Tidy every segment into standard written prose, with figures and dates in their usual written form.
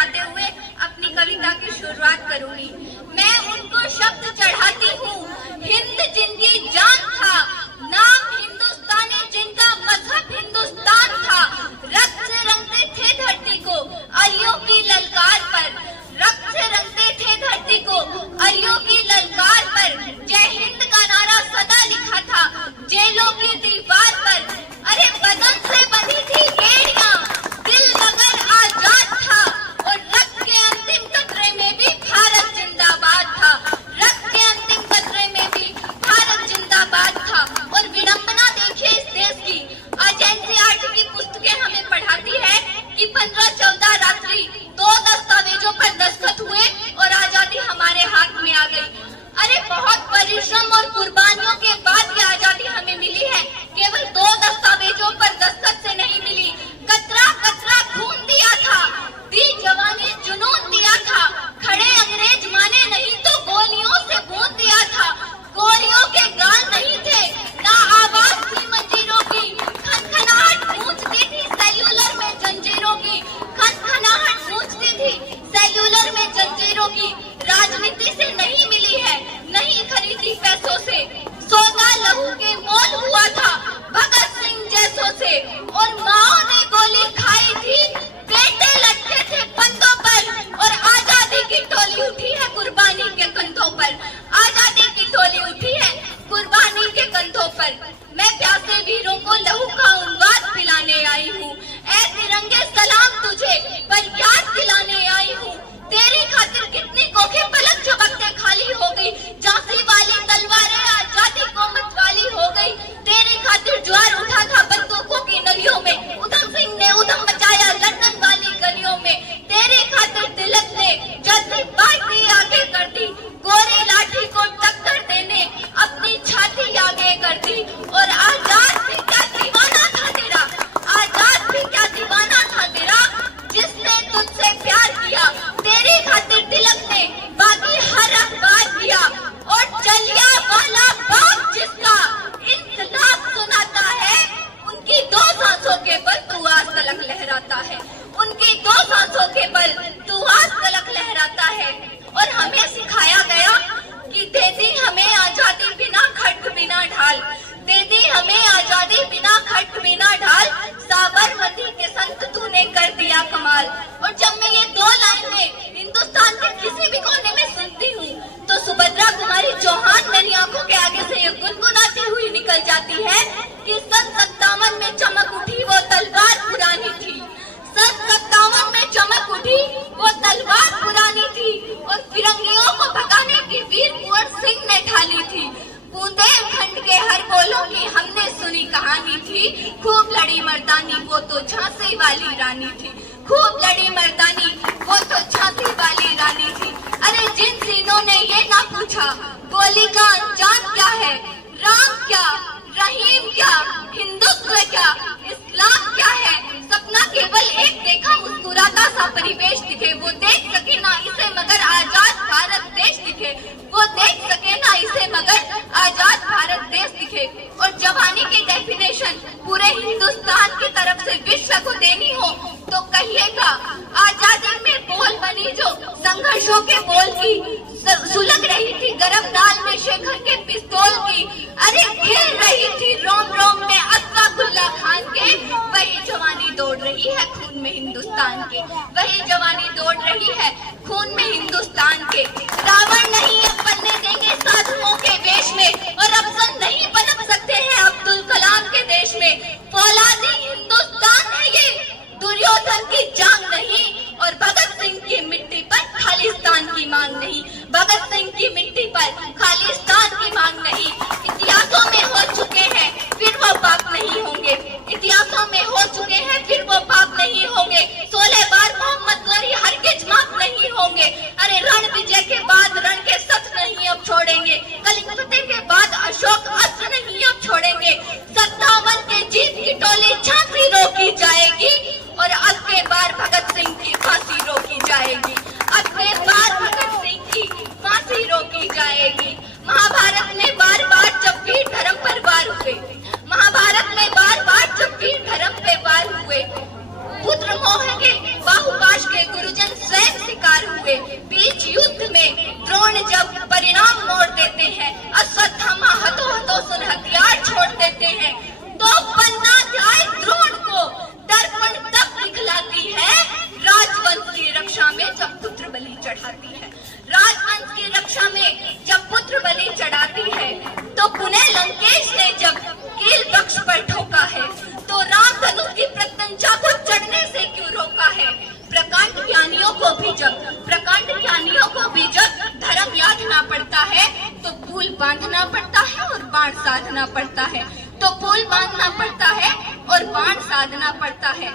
चढ़ाते हुए अपनी कविता की शुरुआत करूंगी। मैं उनको शब्द चढ़ाती हूँ, हिंद जिनकी जान था, नाम हिंदुस्तानी जिनका मजहब हिंदुस्तान था, रक्त से रंगते थे धरती को अरियों की ललकार पर, रक्त से रंगते थे धरती को अरियों की ललकार पर, जय हिंद का नारा सदा लिखा था जेलों की दीवार पर। अरे बदन से बनी थी बेड़ियां, दिल मगर आजाद था, और रक्त के अंतिम कतरे में भी भारत जिंदाबाद था, रक्त के अंतिम कतरे में भी भारत जिंदाबाद था। और विडंबना देखिए इस देश की, आज एनसीईआरटी की पुस्तकें हमें पढ़ाती है कि 15-14 रात्रि 2 दस्तावेजों पर दस्तखत हुए और आजादी हमारे हाथ में आ गई। अरे बहुत परिश्रम और कुर्बानियों के बाद ये आजादी हमें मिली है, केवल 2 दस्तावेजों पर दस्तखत से नहीं मिली। कतरा कतरा खून दिया था, दी जवानी जुनून दिया था, खड़े अंग्रेज माने नहीं तो गोलियों से बूंद दिया था, गोलियों के गाल नहीं थे ना आवाज थी मंजीरों की, खनखनाहट गूंजती थी सेल्यूलर में जंजीरों की, खनखनाहट गूंजती थी सेल्यूलर में जंजीरों की। राजनीति से नहीं मिली है, नहीं खरीदी पैसों से, सौदा लहू के मोल हुआ था भगत सिंह जैसों से, और माओ ने गोली खाई थी, बेटे लटके थे बंदों पर, और आजादी की टोली उठी है कुर्बानी के कंधों पर, आजादी की टोली उठी है कुर्बानी के कंधों पर। मैं प्यासे वीरों को लहू का उन्वाद पिलाने आई हूँ, ऐ तिरंगे सलाम तुझे पर याद दिलाने आई हूँ। तेरी खातिर कितनी कोखें पलक झपकते खाली हो गई, झांसी वाली तलवारें आजादी को मतवाली हो गई। तेरी खातिर ज्वार उठा था बंदूकों की नलियों में, उधम सिंह ने उधम मचाया लंदन वाली गलियों में। तेरी खातिर तिलक ने जल्दी पार्टी आगे कर दी, गोरी लाठी को टक्कर देने अपनी छाती आगे कर दी। और आजाद भी क्या दीवाना था तेरा, आजाद भी क्या दीवाना था तेरा, जिसने तुझसे प्यार किया। तेरी खातिर तिलक ने बाकी हर अखबार दिया, और चलिया वाला बाप जिसका इंकलाब सुनाता है, उनकी 2 सांसों के बल तू आज तलक लहराता है, उनकी 2 सांसों के बल तू आज तलक लहराता है। और हमें सिखाया गया कि दे दी हमें आजादी बिना खड्ग बिना ढाल, दे दी हमें आजादी बिना खड्ग बिना ढाल, साबरमती के संत तूने कर दिया कमाल। और जब मैं ये 2 लाइनें हिंदुस्तान के किसी भी कोने में सुनती हूँ तो सुभद्रा कुमारी चौहान मेरी आंखों के आगे से ये गुनगुनाती हुई निकल जाती है कि सन 57 में चमक उठी वो तलवार पुरानी थी, सन 57 में चमक उठी वो तलवार पुरानी थी, और फिरंगियों को भगाने की वीर कुंवर सिंह ने ढाली थी। बुंदेलखंड के हर बोलों की हमने सुनी कहानी थी, खूब लड़ी मर्दानी वो तो झांसी वाली रानी थी, खूब लड़ी मर्दानी वो तो झांसी वाली रानी थी। अरे जिन सीनों ने ये ना पूछा गोली का अंजाम क्या है, राम क्या, रहीम क्या, हिंदुत्व क्या, इस्लाम क्या है, सपना केवल एक देखा मुस्कुराता सा परिवेश दिखे, वो देख सके ना इसे मगर आजाद भारत देश दिखे, वो देख सके ना इसे मगर आजाद भारत देश दिखे। और जवानी की डेफिनेशन पूरे हिंदुस्तान की तरफ से विश्व को देनी हो तो कहिएगा, आजादी में बोल बनी जो संघर्षों के बोल की, सुलग रही थी गरम दाल में शेखर के पिस्तौल की, अरे खेल रही थी रोम रोम में अस्फाकुल्ला खान के, वही जवानी दौड़ रही है खून में हिंदुस्तान के, वही जवानी दौड़ रही है खून में हिंदुस्तान के। रावण नहीं अब बनने देंगे साधुओं जब प्रकांड ज्ञानियों को भी जब धर्म याद ना पड़ता है तो पुल बांधना पड़ता है और बाण साधना पड़ता है, तो पुल बांधना पड़ता है और बाण साधना पड़ता है।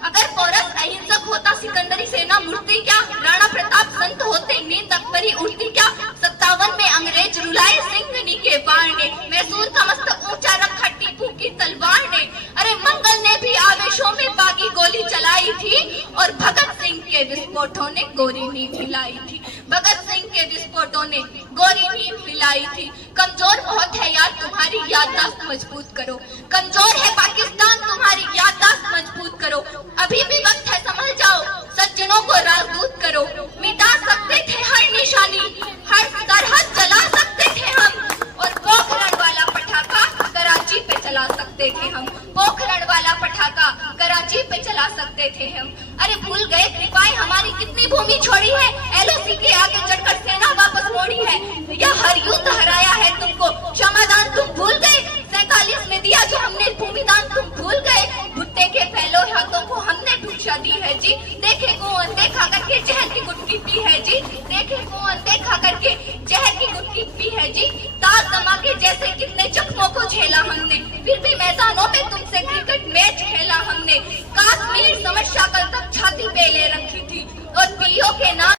अगर पोरस अहिंसक होता सिकंदरी सेना मुड़ती क्या, राणा प्रताप संत होते नींद अकबरी उड़ती क्या, 57 में अंग्रेज रुलाए सिंघनी के बाण ने, मैसूर का मस्तक ऊंचा रखा टीपू की तलवार ने। अरे मंगल ने भी आवेशों में बागी गोली चलाई थी और भगत सिंह के विस्फोटों ने गोरी नींद हिलाई थी, भगत सिंह के विस्फोटों ने गोरी नींद हिलाई थी। कमजोर बहुत है यार तुम्हारी याददाश्त मजबूत करो, कमजोर है पाकिस्तान तुम्हारी याददाश्त मजबूत करो, अभी भी वक्त है संभल जाओ, सज्जनों को राजदूत करो। मिटा सकते थे हर निशानी, हर सरहद जला सकते थे हम, और पोखरण वाला पटाखा कराची पे चला सकते थे हम, पोखरण वाला पटाखा कराची पे चला सकते थे हम। अरे भूल गए कृपाएं हमारी कितनी भूमि छोड़ी है, एलओसी के आगे चढ़कर सेना वापस मोड़ी है, या हर युद्ध हराया है तुमको, क्षमादान तुम भूल गए, 47 में दिया जो हमने भूमिदान तुम भूल गए, भुट्टे के फैलो हाथों को हमने भिक्षा दी है जी, देखे को अनदेखा करके जहर की गुटकी पी है जी, देखे को अनदेखा करके जहर की गुटकी पी है जी। ताज धमाके जैसे कितने जख्मों को झेला हमने, फिर भी मैदानों में तुमसे क्रिकेट मैच खेला हमने, कश्मीर समस्या कल तक छाती पे ले रखी थी और पीओ के नाम